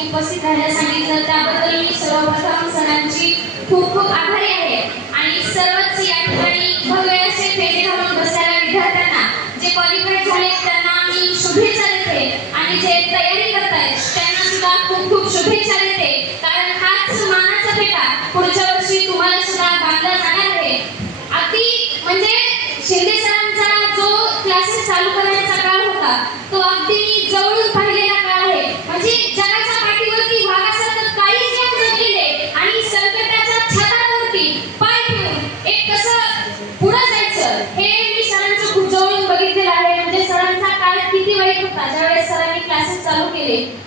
उपस्थित राहण्यास सांगितलं. त्याबद्दल मी सर्वप्रथम सरांची खूप खूप आभारी आहे. आणि सर्वच या ठिकाणी भव्य असे फेरे घालून बसलेल्या विद्यार्थ्यांना जे क्वालिफाईड झाले त्यांना मी शुभेच्छा देते आणि जे तयारी करत आहेत त्यांना सुद्धा खूप खूप शुभेच्छा देते. कारण हाच मानाचा फेटा पुढच्या वर्षी तुम्हाला सुद्धा बांधला जाणार आहे. अति म्हणजे शिंदे सरांचा जो क्लासेस चालू करण्याचा काळ होता तो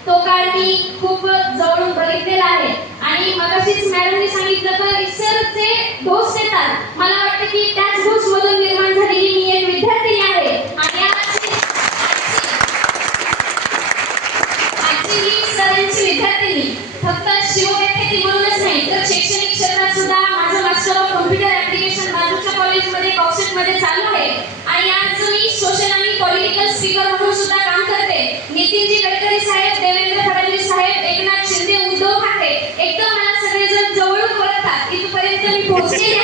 तो काळ मी खूप जवळून बघितलेला आहे. आणि मगाशीच मॅडमने सांगितलं तर सर जे डोस देतात. मला वाटतं की त्याच डोसमधून निर्माण झालेली मी एक विद्यार्थी आहे. आणि फक्त शिवव्यक्ती म्हणूनच नाही तर शैक्षणिक क्षेत्रात सुद्धा माझं मास्टर ऑफ कम्प्युटर ऍप्लिकेशन बाजूच्या कॉलेजमध्ये बॉक्सेटमध्ये चालू आहे. आणि आज मी सोशल आणि पॉलिटिकल स्पीकर 100%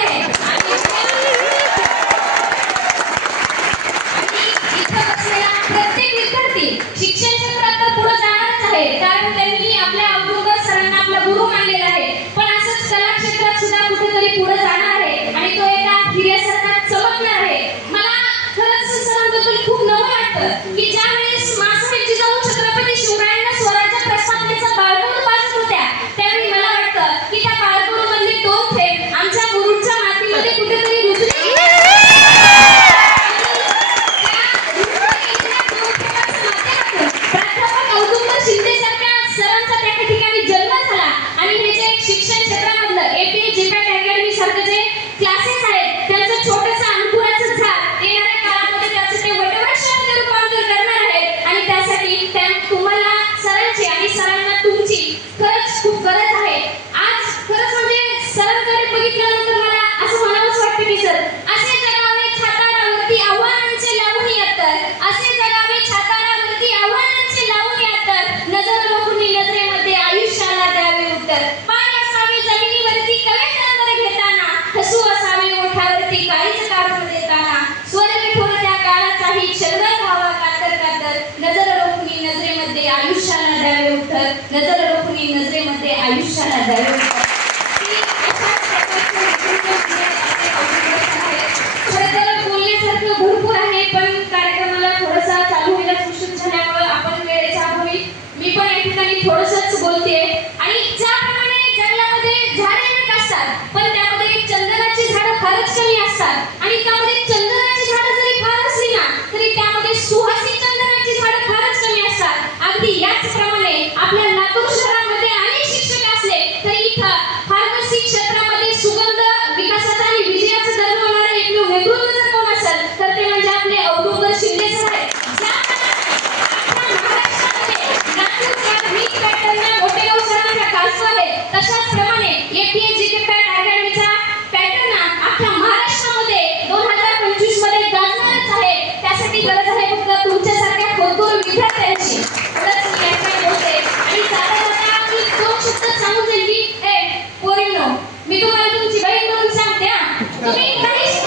तुम्ही नाहीच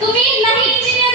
तुम्ही नाहीच